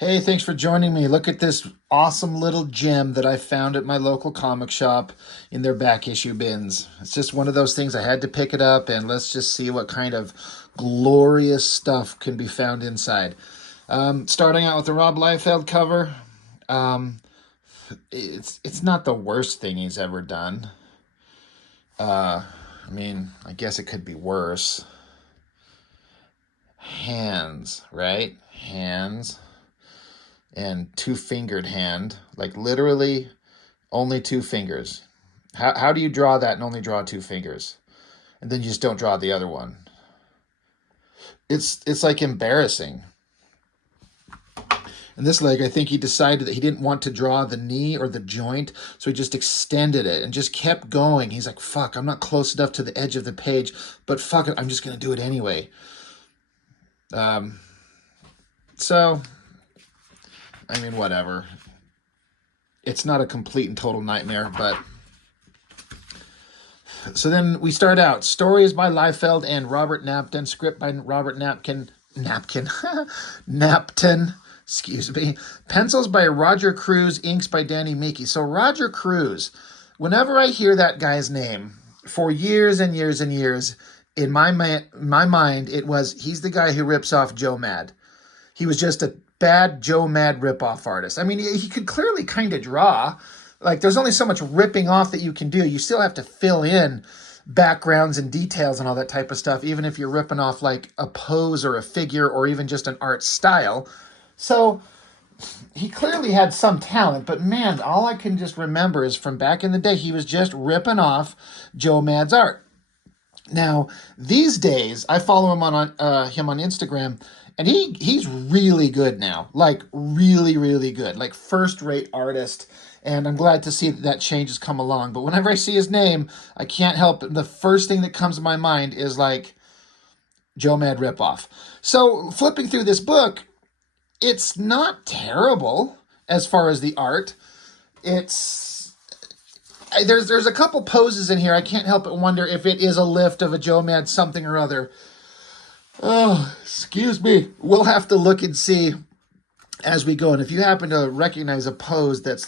Hey, thanks for joining me. Look at this awesome little gem that I found at my local comic shop in their back issue bins. It's just one of those things I had to pick it up and let's just see what kind of glorious stuff can be found inside. Starting out with the Rob Liefeld cover. Um, it's not the worst thing he's ever done. I guess it could be worse. Hands, right? Hands and two-fingered hand, like literally only two fingers. How do you draw that and only draw two fingers? And then you just don't draw the other one. It's like embarrassing. And this leg, I think he decided that he didn't want to draw the knee or the joint, so he just extended it and just kept going. He's like, fuck, I'm not close enough to the edge of the page, but fuck it, I'm just going to do it anyway. So, whatever. It's not a complete and total nightmare, but... So then we start out. Stories by Liefeld and Robert Napton. Script by Robert Napkin. Napton. Excuse me. Pencils by Roger Cruz. Inks by Danny Meeke. So Roger Cruz, whenever I hear that guy's name, for years and years and years, in my mind, he's the guy who rips off Joe Mad. He was just a bad Joe Mad ripoff artist. I mean, he could clearly kind of draw. Like, there's only so much ripping off that you can do. You still have to fill in backgrounds and details and all that type of stuff, even if you're ripping off, like, a pose or a figure or even just an art style. So he clearly had some talent, but man, all I can just remember is from back in the day, he was just ripping off Joe Mad's art. Now, these days, I follow him on Instagram, and he's really good now. Like, really, really good. Like, first-rate artist. And I'm glad to see that change has come along. But whenever I see his name, I can't help it. The first thing that comes to my mind is, like, Joe Mad ripoff. So, flipping through this book, it's not terrible as far as the art. There's a couple poses in here. I can't help but wonder if it is a lift of a Joe Mad something or other. Oh, excuse me. We'll have to look and see as we go. And if you happen to recognize a pose that's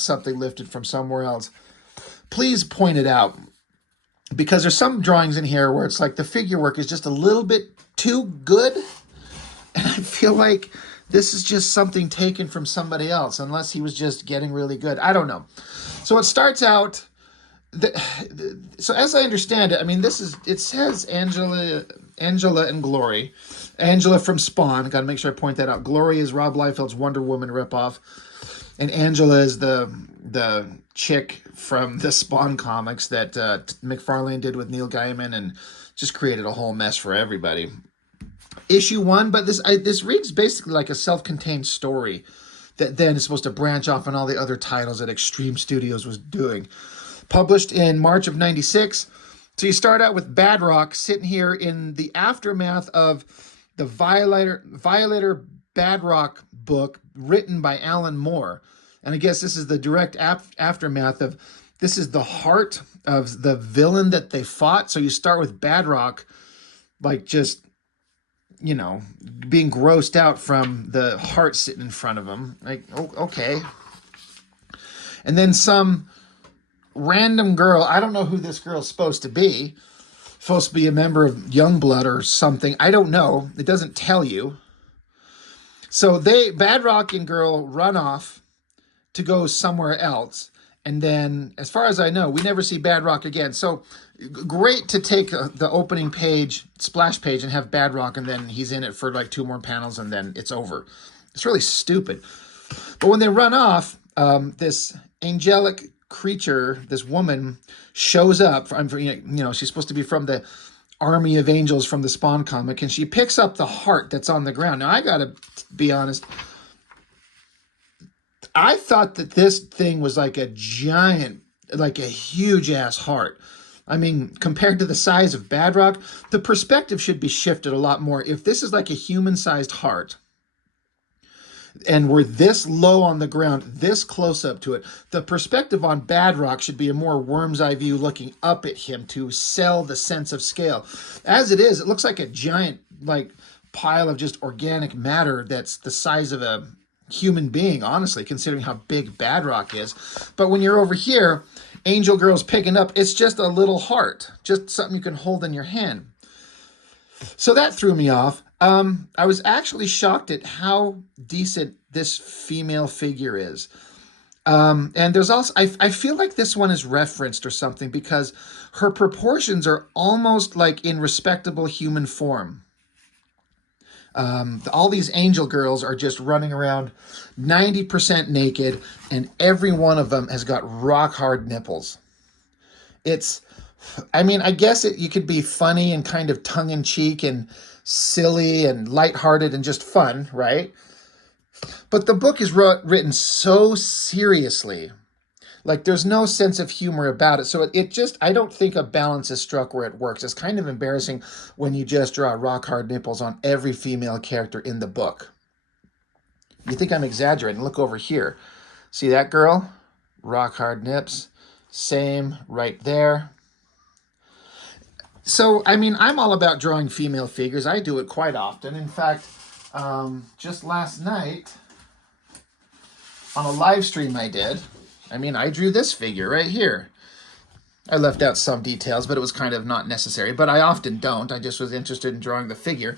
something lifted from somewhere else, please point it out. Because there's some drawings in here where it's like the figure work is just a little bit too good. And I feel like this is just something taken from somebody else, unless he was just getting really good. I don't know. So it starts out... So as I understand it, it says Angela and Glory. Angela from Spawn, got to make sure I point that out. Glory is Rob Liefeld's Wonder Woman ripoff, and Angela is the chick from the Spawn comics that McFarlane did with Neil Gaiman and just created a whole mess for everybody. Issue 1, but this reads basically like a self-contained story that then is supposed to branch off on all the other titles that Extreme Studios was doing. Published in March of 96. So you start out with Badrock sitting here in the aftermath of the Violator Badrock book written by Alan Moore. And I guess this is the direct aftermath of, this is the heart of the villain that they fought. So you start with Badrock, like just, being grossed out from the heart sitting in front of him. Like, okay. And then some random girl, I don't know who this girl's supposed to be a member of Youngblood or something. I don't know. It doesn't tell you. So Badrock and girl run off to go somewhere else. And then, as far as I know, we never see Badrock again. So great to take the opening page, splash page, and have Badrock, and then he's in it for like 2 more panels, and then it's over. It's really stupid. But when they run off, this angelic creature, this woman, shows up. She's supposed to be from the army of angels from the Spawn comic, and she picks up the heart that's on the ground. Now, I gotta be honest, I thought that this thing was like a giant, like a huge-ass heart. Compared to the size of Badrock, the perspective should be shifted a lot more. If this is like a human-sized heart, and we're this low on the ground, this close up to it, the perspective on Badrock should be a more worm's eye view looking up at him to sell the sense of scale. As it is, it looks like a giant, like, pile of just organic matter that's the size of a human being, honestly, considering how big Badrock is. But when you're over here, Angel Girl's picking up, it's just a little heart, just something you can hold in your hand. So that threw me off. I was actually shocked at how decent this female figure is. And there's also, I feel like this one is referenced or something because her proportions are almost like in respectable human form. All these angel girls are just running around 90% naked, and every one of them has got rock hard nipples. I mean, I guess you could be funny and kind of tongue in cheek and silly and lighthearted and just fun, right? But the book is written so seriously. Like, there's no sense of humor about it. So it just, I don't think a balance is struck where it works. It's kind of embarrassing when you just draw rock hard nipples on every female character in the book. You think I'm exaggerating? Look over here. See that girl? Rock hard nips. Same right there. So, I mean, I'm all about drawing female figures. I do it quite often. In fact, just last night, on a live stream I did, I drew this figure right here. I left out some details, but it was kind of not necessary. But I often don't. I just was interested in drawing the figure.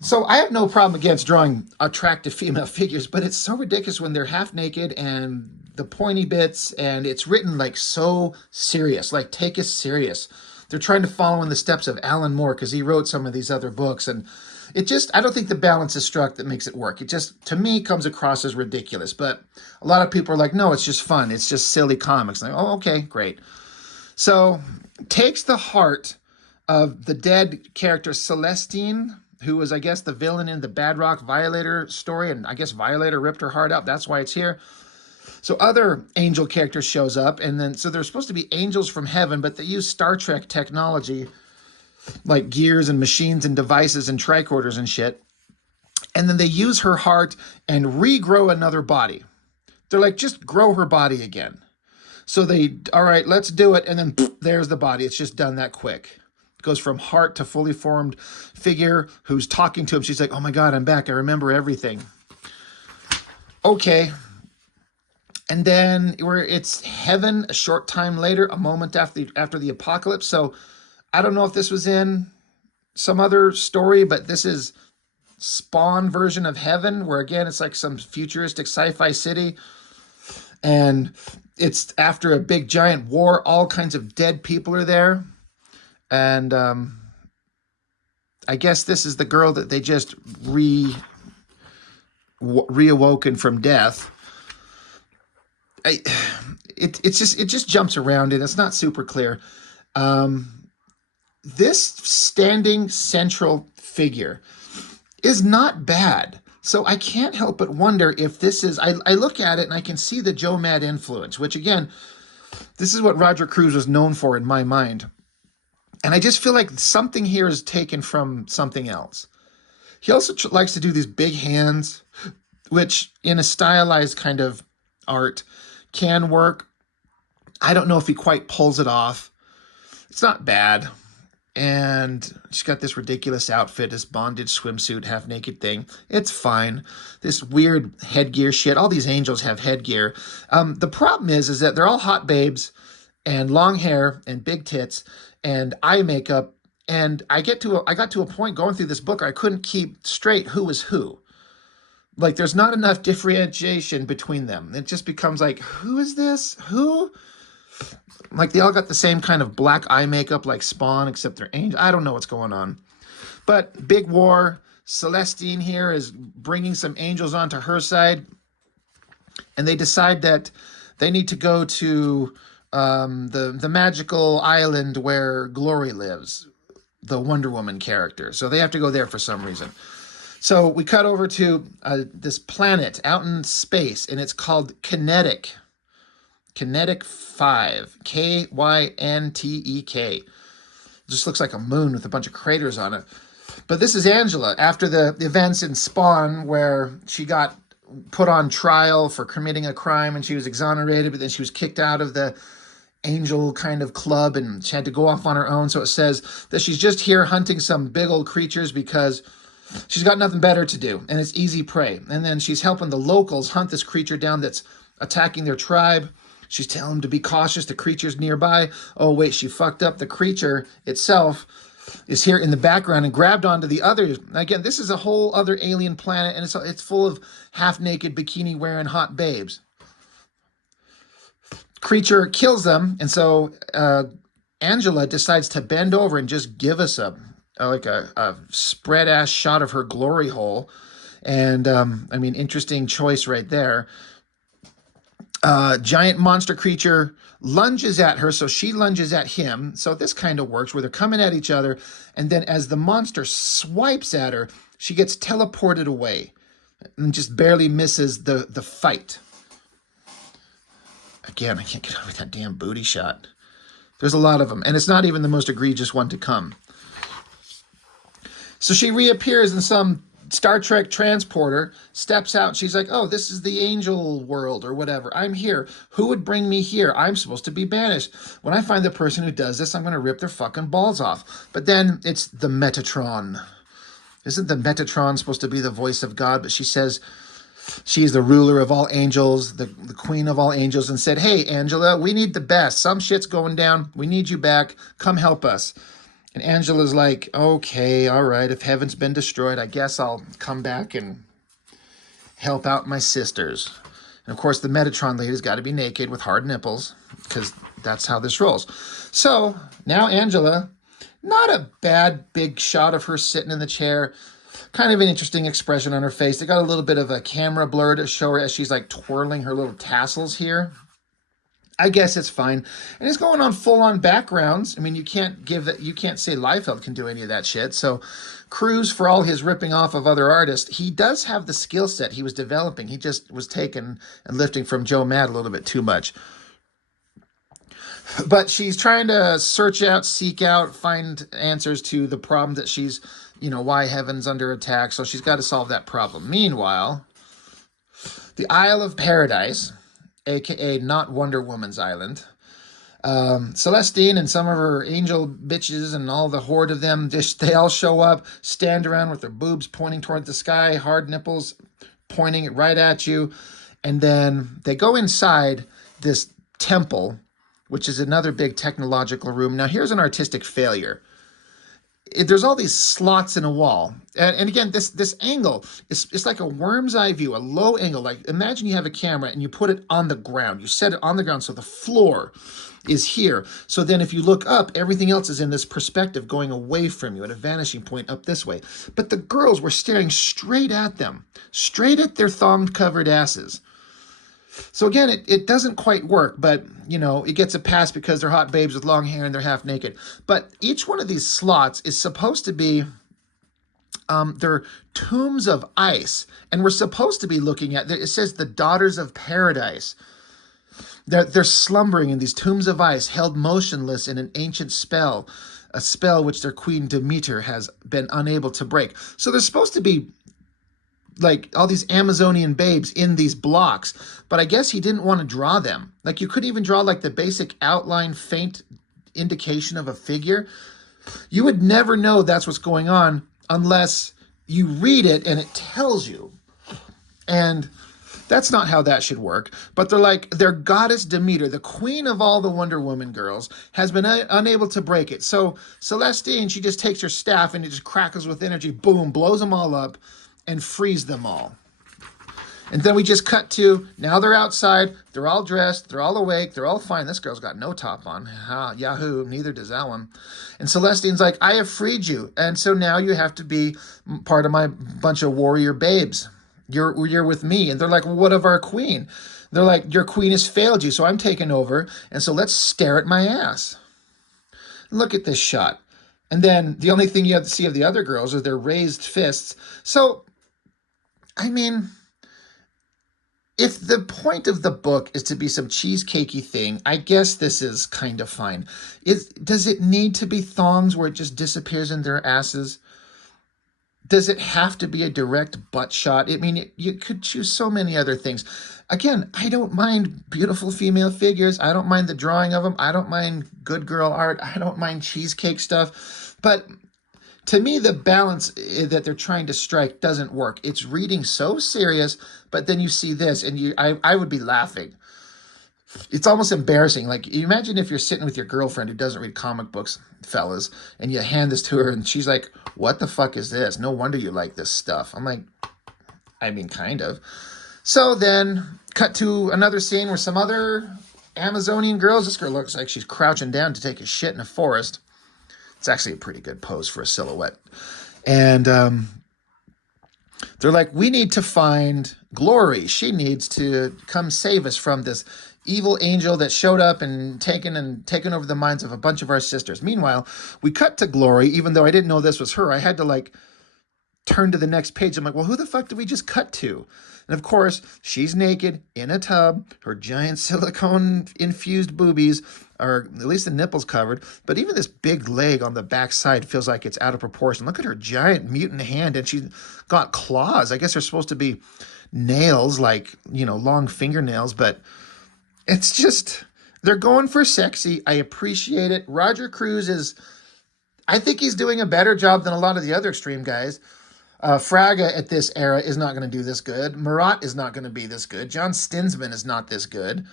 So I have no problem against drawing attractive female figures, but it's so ridiculous when they're half naked and the pointy bits, and it's written like so serious, like take us serious. They're trying to follow in the steps of Alan Moore because he wrote some of these other books, and it just, I don't think the balance is struck that makes it work. It just, to me, comes across as ridiculous. But a lot of people are like, no, it's just fun. It's just silly comics. Like, oh, okay, great. So takes the heart of the dead character Celestine, who was, I guess, the villain in the Badrock Violator story. And I guess Violator ripped her heart out. That's why it's here. So other angel characters shows up. And then, so they're supposed to be angels from heaven, but they use Star Trek technology like gears and machines and devices and tricorders and shit. And then they use her heart and regrow another body. They're like, just grow her body again. So all right, let's do it. And then there's the body. It's just done that quick. It goes from heart to fully formed figure who's talking to him. She's like, oh my God, I'm back. I remember everything. Okay. And then it's heaven a short time later, a moment after the apocalypse. So I don't know if this was in some other story, but this is Spawn version of heaven, where again, it's like some futuristic sci-fi city. And it's after a big giant war, all kinds of dead people are there. And I guess this is the girl that they just reawoken from death. It just jumps around and it's not super clear. This standing central figure is not bad. So I can't help but wonder if this is, I look at it and I can see the Joe Mad influence, which again, this is what Roger Cruz was known for in my mind. And I just feel like something here is taken from something else. He also likes to do these big hands, which in a stylized kind of art can work. I don't know if he quite pulls it off. It's not bad. And she's got this ridiculous outfit, this bondage swimsuit, half-naked thing. It's fine. This weird headgear shit. All these angels have headgear. The problem is that they're all hot babes and long hair and big tits and eye makeup. And I got to a point going through this book I couldn't keep straight who was who. Like, there's not enough differentiation between them. It just becomes like, who is this? Who? Like, they all got the same kind of black eye makeup like Spawn, except they're angels. I don't know what's going on. But big war. Celestine here is bringing some angels onto her side. And they decide that they need to go to the magical island where Glory lives, the Wonder Woman character. So they have to go there for some reason. So we cut over to this planet out in space, and it's called Kinetic. Kinetic 5, Kyntek. Just looks like a moon with a bunch of craters on it. But this is Angela after the events in Spawn where she got put on trial for committing a crime and she was exonerated, but then she was kicked out of the angel kind of club and she had to go off on her own. So it says that she's just here hunting some big old creatures because She's got nothing better to do, and it's easy prey. And then she's helping the locals hunt this creature down that's attacking their tribe. She's telling them to be cautious. The creature's nearby. Oh, wait, she fucked up. The creature itself is here in the background and grabbed onto the others. Again, this is a whole other alien planet, and it's full of half-naked, bikini-wearing hot babes. Creature kills them, and so Angela decides to bend over and just give us a spread-ass shot of her glory hole. And, I mean, interesting choice right there. Giant monster creature lunges at her, so she lunges at him. So this kind of works, where they're coming at each other, and then as the monster swipes at her, she gets teleported away and just barely misses the fight. Again, I can't get over that damn booty shot. There's a lot of them, and it's not even the most egregious one to come. So she reappears in some Star Trek transporter, steps out, she's like, oh, this is the angel world or whatever. I'm here. Who would bring me here? I'm supposed to be banished. When I find the person who does this, I'm going to rip their fucking balls off. But then it's the Metatron. Isn't the Metatron supposed to be the voice of God? But she says she's the ruler of all angels, the queen of all angels, and said, hey, Angela, we need the best. Some shit's going down. We need you back. Come help us. And Angela's like, okay, all right, if heaven's been destroyed, I guess I'll come back and help out my sisters. And of course, the Metatron lady's got to be naked with hard nipples, because that's how this rolls. So now Angela, not a bad big shot of her sitting in the chair. Kind of an interesting expression on her face. They got a little bit of a camera blur to show her as she's like twirling her little tassels here. I guess it's fine. And it's going on full-on backgrounds. I mean, you can't say Liefeld can do any of that shit. So Cruz, for all his ripping off of other artists, he does have the skill set he was developing. He just was taking and lifting from Joe Mad a little bit too much. But she's trying to search out, seek out, find answers to the problem that she's, why heaven's under attack. So she's got to solve that problem. Meanwhile, the Isle of Paradise, aka not Wonder Woman's island, Celestine and some of her angel bitches and all the horde of them, they all show up, stand around with their boobs pointing toward the sky, hard nipples pointing it right at you. And then they go inside this temple, which is another big technological room. Now, here's an artistic failure. There's all these slots in a wall. And again, this angle, it's like a worm's eye view, a low angle. Like, imagine you have a camera and you put it on the ground. You set it on the ground so the floor is here. So then if you look up, everything else is in this perspective going away from you at a vanishing point up this way. But the girls were staring straight at them, straight at their thong-covered asses. So again, it doesn't quite work, but, it gets a pass because they're hot babes with long hair and they're half naked. But each one of these slots is supposed to be, they're tombs of ice. And we're supposed to be looking at, it says the daughters of paradise. They're slumbering in these tombs of ice, held motionless in an ancient spell, a spell which their queen Demeter has been unable to break. So they're supposed to be like all these Amazonian babes in these blocks, but I guess he didn't want to draw them. Like, you couldn't even draw like the basic outline, faint indication of a figure. You would never know that's what's going on unless you read it and it tells you. And that's not how that should work. But they're like, their goddess Demeter, the queen of all the Wonder Woman girls, has been unable to break it. So Celestine, she just takes her staff and it just crackles with energy, boom, blows them all up and frees them all. And then we just cut to, now they're outside, they're all dressed, they're all awake, they're all fine. This girl's got no top on. Yahoo, neither does that one. And Celestine's like, I have freed you, and so now you have to be part of my bunch of warrior babes. You're with me. And they're like, well, what of our queen? They're like, your queen has failed you, so I'm taking over, and so let's stare at my ass. Look at this shot. And then the only thing you have to see of the other girls is their raised fists. So, I mean, if the point of the book is to be some cheesecakey thing, I guess this is kind of fine. Does it need to be thongs where it just disappears in their asses? Does it have to be a direct butt shot? I mean, you could choose so many other things. Again, I don't mind beautiful female figures. I don't mind the drawing of them. I don't mind good girl art. I don't mind cheesecake stuff. But To me, the balance that they're trying to strike doesn't work. It's reading so serious, but then you see this, and I would be laughing. It's almost embarrassing. Like, you imagine if you're sitting with your girlfriend who doesn't read comic books, fellas, and you hand this to her, and she's like, "What the fuck is this? No wonder you like this stuff." I'm like, I mean, kind of. So then, cut to another scene where some other Amazonian girls. This girl looks like she's crouching down to take a shit in a forest. It's actually a pretty good pose for a silhouette. And they're like, we need to find Glory. She needs to come save us from this evil angel that showed up and taken over the minds of a bunch of our sisters. Meanwhile, we cut to Glory, even though I didn't know this was her. I had to like turn to the next page. I'm like, well, who the fuck did we just cut to? And of course, she's naked in a tub. Her giant silicone-infused boobies are, at least the nipples covered. But even this big leg on the back side feels like it's out of proportion. Look at her giant mutant hand, and she's got claws. I guess they're supposed to be nails, like, you know, long fingernails. But it's just, they're going for sexy. I appreciate it. Roger Cruz is, I think he's doing a better job than a lot of the other Extreme guys. Fraga at this era is not going to do this good. Marat is not going to be this good. John Stinsman is not this good.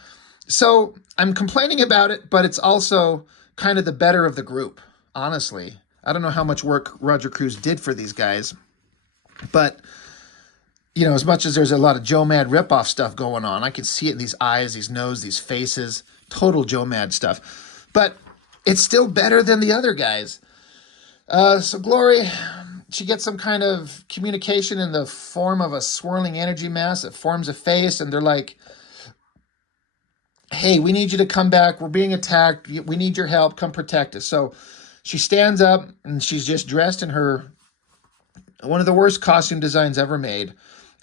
So I'm complaining about it, but it's also kind of the better of the group, honestly. I don't know how much work Roger Cruz did for these guys, but, you know, as much as there's a lot of Joe Mad ripoff stuff going on, I can see it in these eyes, these nose, these faces, total Joe Mad stuff. But it's still better than the other guys. So Glory, she gets some kind of communication in the form of a swirling energy mass that forms a face, and they're like, hey, we need you to come back. We're being attacked. We need your help. Come protect us. So she stands up, and she's just dressed in one of the worst costume designs ever made.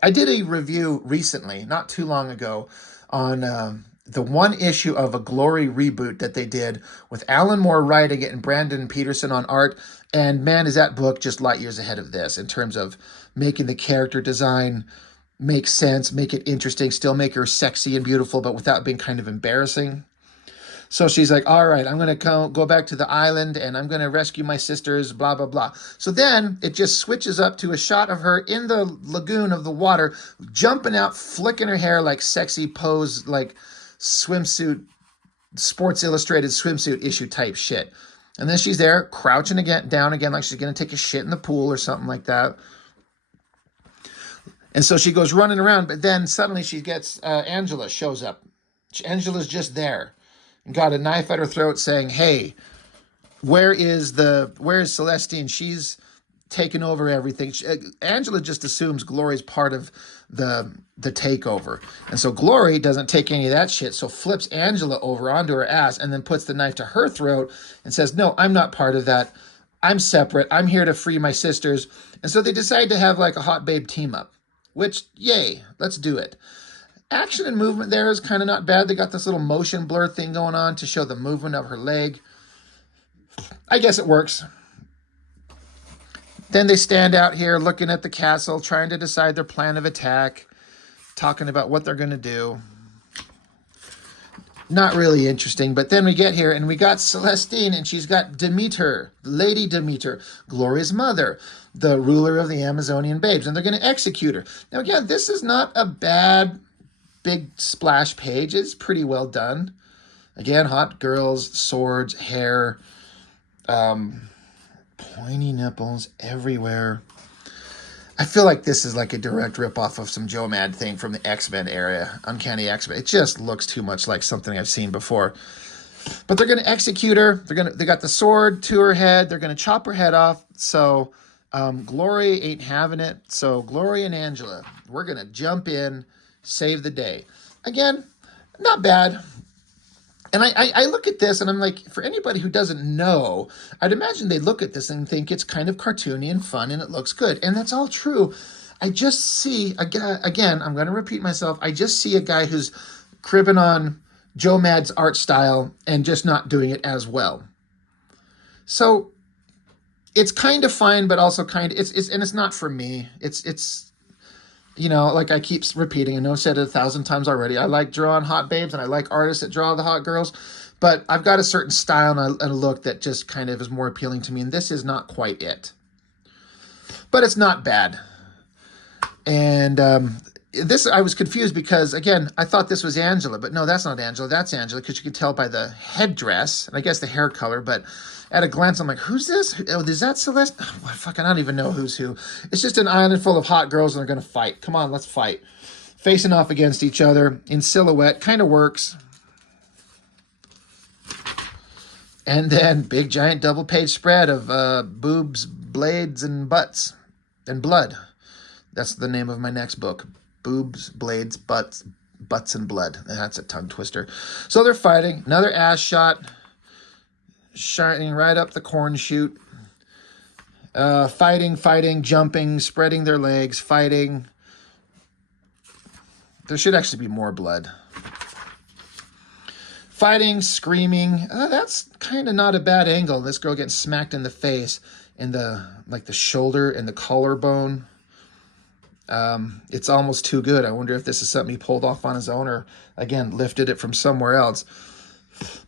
I did a review recently, not too long ago, on the one issue of a Glory reboot that they did with Alan Moore writing it and Brandon Peterson on art. And man, is that book just light years ahead of this in terms of making the character design make sense, make it interesting, still make her sexy and beautiful, but without being kind of embarrassing. So she's like, all right, I'm going to go back to the island and I'm going to rescue my sisters, blah, blah, blah. So then it just switches up to a shot of her in the lagoon of the water, jumping out, flicking her hair like sexy pose, like swimsuit, Sports Illustrated swimsuit issue type shit. And then she's there crouching down again like she's going to take a shit in the pool or something like that. And so she goes running around, but then suddenly she gets, Angela shows up. Angela's just there and got a knife at her throat saying, hey, where is Celestine? She's taken over everything. Angela just assumes Glory's part of the takeover. And so Glory doesn't take any of that shit, so flips Angela over onto her ass and then puts the knife to her throat and says, no, I'm not part of that. I'm separate. I'm here to free my sisters. And so they decide to have like a hot babe team up, which, yay, let's do it. Action and movement there is kind of not bad. They got this little motion blur thing going on to show the movement of her leg. I guess it works. Then they stand out here looking at the castle, trying to decide their plan of attack, talking about what they're going to do. Not really interesting, but then we get here and we got Celestine and she's got Demeter, Lady Demeter, Glory's mother, the ruler of the Amazonian babes, and they're going to execute her. Now again, this is not a bad big splash page. It's pretty well done. Again, hot girls, swords, hair, pointy nipples everywhere. I feel like this is like a direct ripoff of some Joe Mad thing from the X-Men era, Uncanny X-Men. It just looks too much like something I've seen before. But they're going to execute her. They got the sword to her head. They're going to chop her head off. So Glory ain't having it. So Glory and Angela, we're going to jump in, save the day. Again, not bad. And I look at this and I'm like, for anybody who doesn't know, I'd imagine they look at this and think it's kind of cartoony and fun and it looks good. And that's all true. I just see, again, I'm going to repeat myself. I just see a guy who's cribbing on Joe Mad's art style and just not doing it as well. So it's kind of fine, but also kind of, it's not for me. It's you know, like I keep repeating, I know I said it 1,000 times already. I like drawing hot babes and I like artists that draw the hot girls, but I've got a certain style and a look that just kind of is more appealing to me, and this is not quite it. but it's not bad. And this, I was confused because, again, I thought this was Angela, but no, that's not Angela. That's Angela, because you can tell by the headdress, and I guess the hair color, but at a glance, I'm like, who's this? Oh, is that Celeste? Oh, fuck, I don't even know who's who. It's just an island full of hot girls, and they're going to fight. Come on, let's fight. Facing off against each other in silhouette. Kind of works. And then big, giant, double-page spread of boobs, blades, and butts. And blood. That's the name of my next book. Boobs, blades, butts, and blood. That's a tongue twister. So they're fighting. Another ass shot. Shining right up the corn chute. Fighting, jumping, spreading their legs, fighting. There should actually be more blood. Fighting, screaming. That's kind of not a bad angle. This girl getting smacked in the face, in the shoulder and the collarbone. It's almost too good. I wonder if this is something he pulled off on his own, or again lifted it from somewhere else.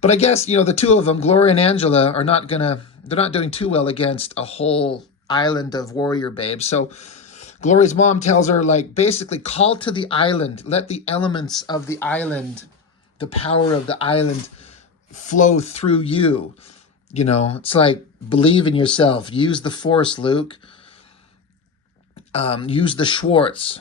But I guess, the two of them, Gloria and Angela, they're not doing too well against a whole island of warrior babes. So Gloria's mom tells her, basically, call to the island. Let the elements of the island, the power of the island, flow through you. It's like, believe in yourself. Use the force, Luke. Use the Schwartz.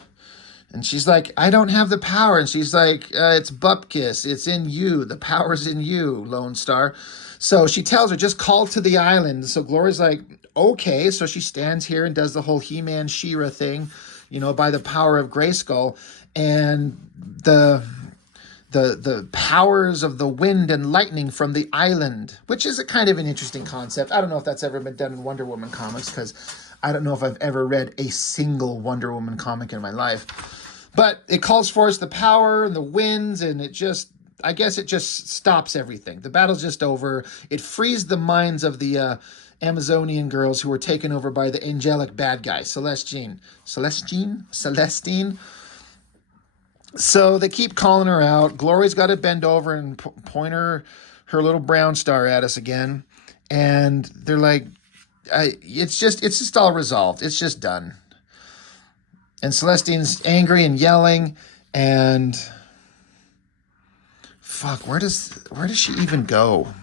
And she's like, I don't have the power. And she's like, it's Bupkis. It's in you. The power's in you, Lone Star. So she tells her, just call to the island. So Gloria's like, okay. So she stands here and does the whole He-Man She-Ra thing, by the power of Grayskull. And the powers of the wind and lightning from the island, which is a kind of an interesting concept. I don't know if that's ever been done in Wonder Woman comics, because I don't know if I've ever read a single Wonder Woman comic in my life. But it calls forth the power and the winds, and I guess it just stops everything. The battle's just over. It frees the minds of the Amazonian girls who were taken over by the angelic bad guy, Celestine. So they keep calling her out. Gloria's got to bend over and point her little brown star at us again. And they're like, it's just all resolved. It's just done. And Celestine's angry and yelling, and fuck, where does she even go?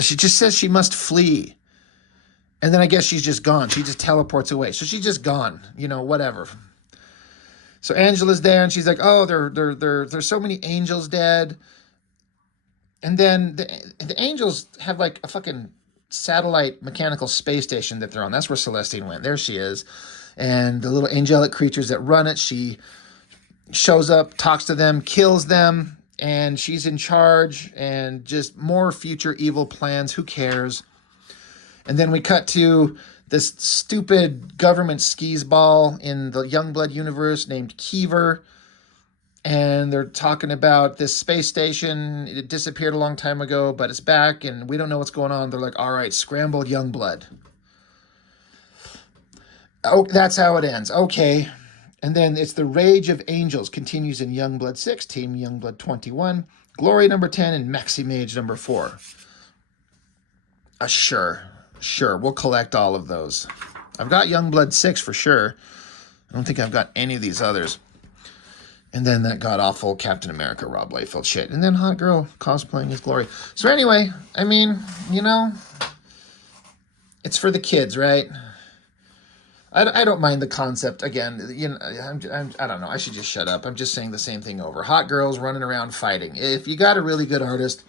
She just says she must flee. And then I guess she's just gone. She just teleports away. So she's just gone, whatever. So Angela's there, and she's like, oh, there's so many angels dead. And then the angels have a fucking satellite mechanical space station that they're on. That's where Celestine went. There she is. And the little angelic creatures that run it, she shows up, talks to them, kills them, and she's in charge, and just more future evil plans. Who cares? And then we cut to this stupid government skis ball in the Youngblood universe named Kiever. And they're talking about this space station. It disappeared a long time ago, but it's back, and we don't know what's going on. They're like, all right, scrambled Youngblood. Oh, that's how it ends. Okay. And then it's the Rage of Angels continues in Youngblood 6, Team Youngblood 21, Glory number 10, and Maximage number 4. Sure, we'll collect all of those. I've got Youngblood 6 for sure. I don't think I've got any of these others. And then that god-awful Captain America Rob Liefeld shit. And then Hot Girl cosplaying as Glory. So anyway, I mean, it's for the kids, right? I don't mind the concept. Again, I don't know. I should just shut up. I'm just saying the same thing over. Hot girls running around fighting. If you got a really good artist,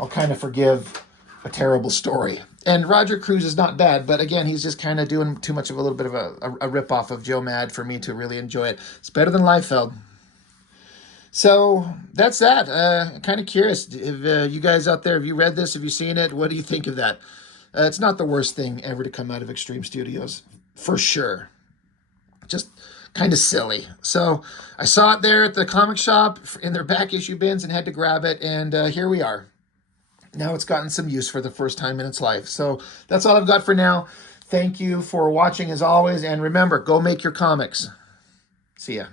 I'll kind of forgive a terrible story. And Roger Cruz is not bad, but again, he's just kind of doing too much of a little bit of a rip-off of Joe Mad for me to really enjoy it. It's better than Liefeld. So that's that. Kind of curious if you guys out there, have you read this? Have you seen it? What do you think of that? It's not the worst thing ever to come out of Extreme Studios, for sure. Just kind of silly. So I saw it there at the comic shop in their back issue bins and had to grab it, and here we are. Now it's gotten some use for the first time in its life. So that's all I've got for now. Thank you for watching as always, and remember, go make your comics. See ya.